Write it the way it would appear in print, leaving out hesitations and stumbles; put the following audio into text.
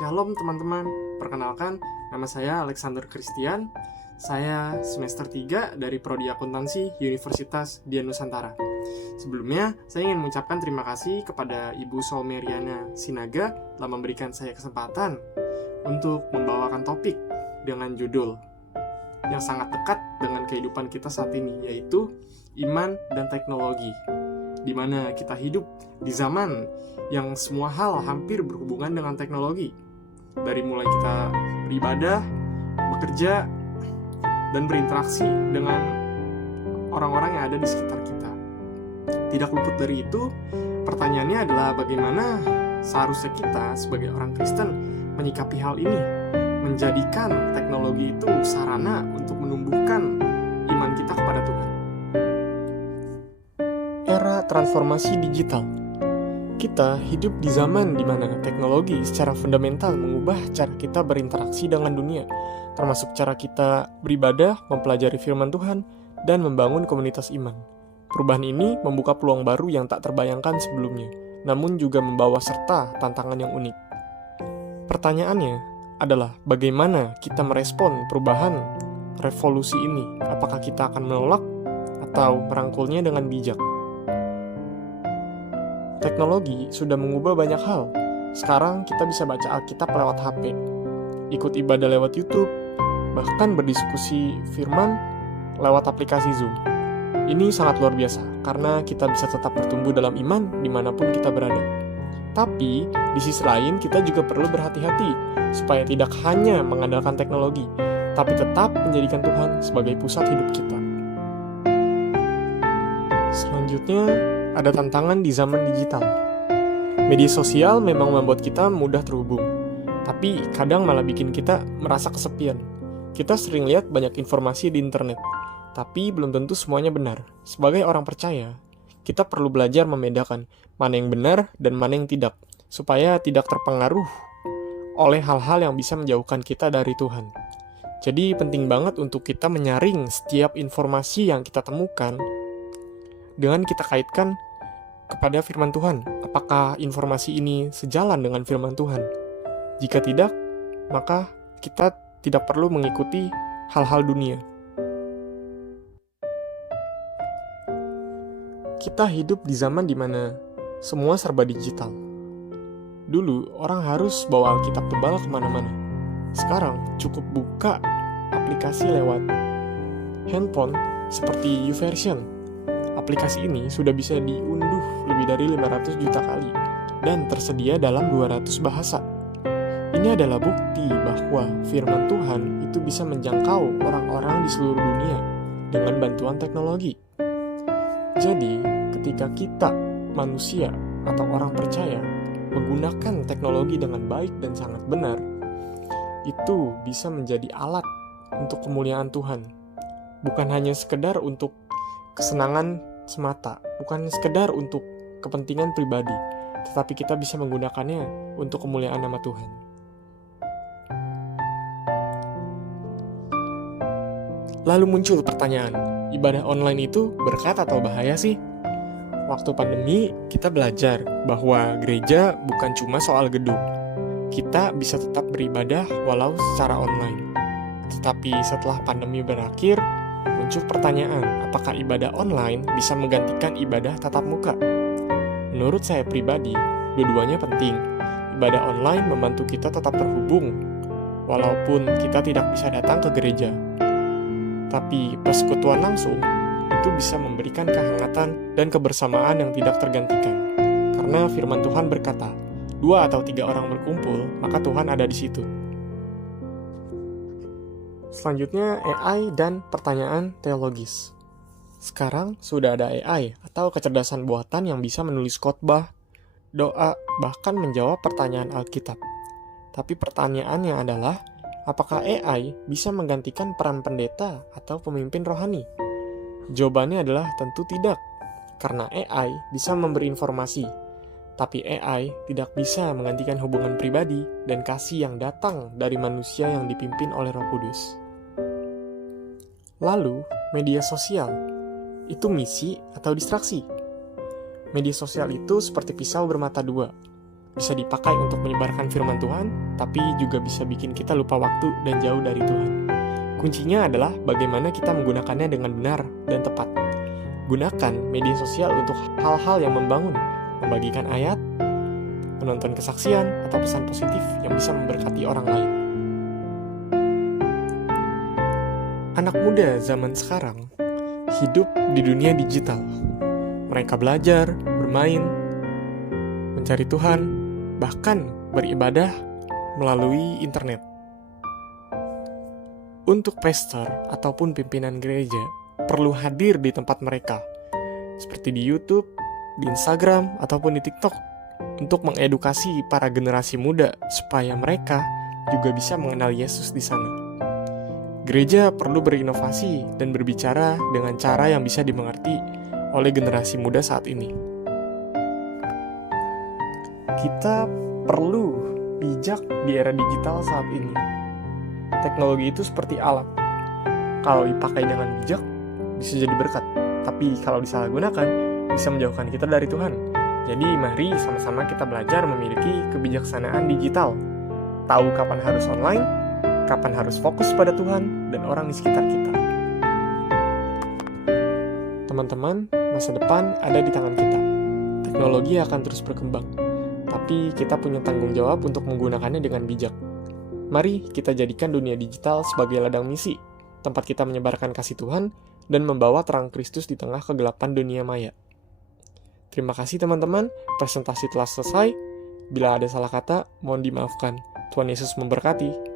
Shalom teman-teman, perkenalkan nama saya Alexander Christian. Saya semester 3 dari Prodi Akuntansi Universitas Dian Nusantara. Sebelumnya, saya ingin mengucapkan terima kasih kepada Ibu Solmeriana Sinaga telah memberikan saya kesempatan untuk membawakan topik dengan judul yang sangat dekat dengan kehidupan kita saat ini, yaitu iman dan teknologi, di mana kita hidup di zaman yang semua hal hampir berhubungan dengan teknologi. Dari mulai kita beribadah, bekerja, dan berinteraksi dengan orang-orang yang ada di sekitar kita. Tidak luput dari itu, pertanyaannya adalah bagaimana seharusnya kita sebagai orang Kristen menyikapi hal ini, menjadikan teknologi itu sarana untuk menumbuhkan iman kita kepada Tuhan. Era transformasi digital. Kita hidup di zaman di mana teknologi secara fundamental mengubah cara kita berinteraksi dengan dunia, termasuk cara kita beribadah, mempelajari firman Tuhan, dan membangun komunitas iman. Perubahan ini membuka peluang baru yang tak terbayangkan sebelumnya, namun juga membawa serta tantangan yang unik. Pertanyaannya adalah bagaimana kita merespon perubahan revolusi ini? Apakah kita akan menolak atau merangkulnya dengan bijak? Teknologi sudah mengubah banyak hal. Sekarang kita bisa baca Alkitab lewat HP, ikut ibadah lewat YouTube, bahkan berdiskusi firman lewat aplikasi Zoom. Ini sangat luar biasa, karena kita bisa tetap bertumbuh dalam iman dimanapun kita berada. Tapi, di sisi lain kita juga perlu berhati-hati, supaya tidak hanya mengandalkan teknologi, tapi tetap menjadikan Tuhan sebagai pusat hidup kita. Selanjutnya, ada tantangan di zaman digital. Media sosial memang membuat kita mudah terhubung, tapi kadang malah bikin kita merasa kesepian. Kita sering lihat banyak informasi di internet, tapi belum tentu semuanya benar. Sebagai orang percaya, kita perlu belajar membedakan mana yang benar dan mana yang tidak, supaya tidak terpengaruh oleh hal-hal yang bisa menjauhkan kita dari Tuhan. Jadi penting banget untuk kita menyaring setiap informasi yang kita temukan dengan kita kaitkan kepada firman Tuhan. Apakah informasi ini sejalan dengan firman Tuhan? Jika tidak, maka kita tidak perlu mengikuti hal-hal dunia. Kita hidup di zaman di mana semua serba digital. Dulu, orang harus bawa Alkitab tebal kemana-mana. Sekarang, cukup buka aplikasi lewat handphone seperti YouVersion. Aplikasi ini sudah bisa diunduh lebih dari 500 juta kali dan tersedia dalam 200 bahasa. Ini adalah bukti bahwa firman Tuhan itu bisa menjangkau orang-orang di seluruh dunia dengan bantuan teknologi. Jadi, ketika kita, manusia atau orang percaya, menggunakan teknologi dengan baik dan sangat benar, itu bisa menjadi alat untuk kemuliaan Tuhan. Bukan hanya sekedar untuk kesenangan semata, bukan sekedar untuk kepentingan pribadi, tetapi kita bisa menggunakannya untuk kemuliaan nama Tuhan. Lalu muncul pertanyaan, ibadah online itu berkat atau bahaya sih? Waktu pandemi, kita belajar bahwa gereja bukan cuma soal gedung. Kita bisa tetap beribadah walau secara online. Tetapi setelah pandemi berakhir, muncul pertanyaan, apakah ibadah online bisa menggantikan ibadah tatap muka? Menurut saya pribadi, dua-duanya penting. Ibadah online membantu kita tetap terhubung, walaupun kita tidak bisa datang ke gereja. Tapi persekutuan langsung itu bisa memberikan kehangatan dan kebersamaan yang tidak tergantikan. Karena firman Tuhan berkata, 2 atau 3 orang berkumpul, maka Tuhan ada di situ. Selanjutnya, AI dan pertanyaan teologis. Sekarang sudah ada AI atau kecerdasan buatan yang bisa menulis khotbah, doa, bahkan menjawab pertanyaan Alkitab. Tapi pertanyaannya adalah, apakah AI bisa menggantikan peran pendeta atau pemimpin rohani? Jawabannya adalah tentu tidak, karena AI bisa memberi informasi, tapi AI tidak bisa menggantikan hubungan pribadi dan kasih yang datang dari manusia yang dipimpin oleh Roh Kudus. Lalu, media sosial, itu misi atau distraksi? Media sosial itu seperti pisau bermata dua. bisa dipakai untuk menyebarkan firman Tuhan, tapi juga bisa bikin kita lupa waktu dan jauh dari Tuhan. Kuncinya adalah bagaimana kita menggunakannya dengan benar dan tepat. Gunakan media sosial untuk hal-hal yang membangun, membagikan ayat, menonton kesaksian, atau pesan positif yang bisa memberkati orang lain. Anak muda zaman sekarang hidup di dunia digital. Mereka belajar, bermain, mencari Tuhan, bahkan beribadah melalui internet. Untuk pastor ataupun pimpinan gereja perlu hadir di tempat mereka, seperti di YouTube, di Instagram, ataupun di TikTok, untuk mengedukasi para generasi muda supaya mereka juga bisa mengenal Yesus di sana. Gereja perlu berinovasi dan berbicara dengan cara yang bisa dimengerti oleh generasi muda saat ini. Kita perlu bijak di era digital saat ini. Teknologi itu seperti alat. Kalau dipakai dengan bijak, bisa jadi berkat. Tapi kalau disalahgunakan, bisa menjauhkan kita dari Tuhan. Jadi mari sama-sama kita belajar memiliki kebijaksanaan digital. Tahu kapan harus online, kapan harus fokus pada Tuhan dan orang di sekitar kita. Teman-teman, masa depan ada di tangan kita. Teknologi akan terus berkembang, tapi kita punya tanggung jawab untuk menggunakannya dengan bijak. Mari kita jadikan dunia digital sebagai ladang misi, tempat kita menyebarkan kasih Tuhan dan membawa terang Kristus di tengah kegelapan dunia maya. Terima kasih teman-teman, presentasi telah selesai. Bila ada salah kata, mohon dimaafkan. Tuhan Yesus memberkati.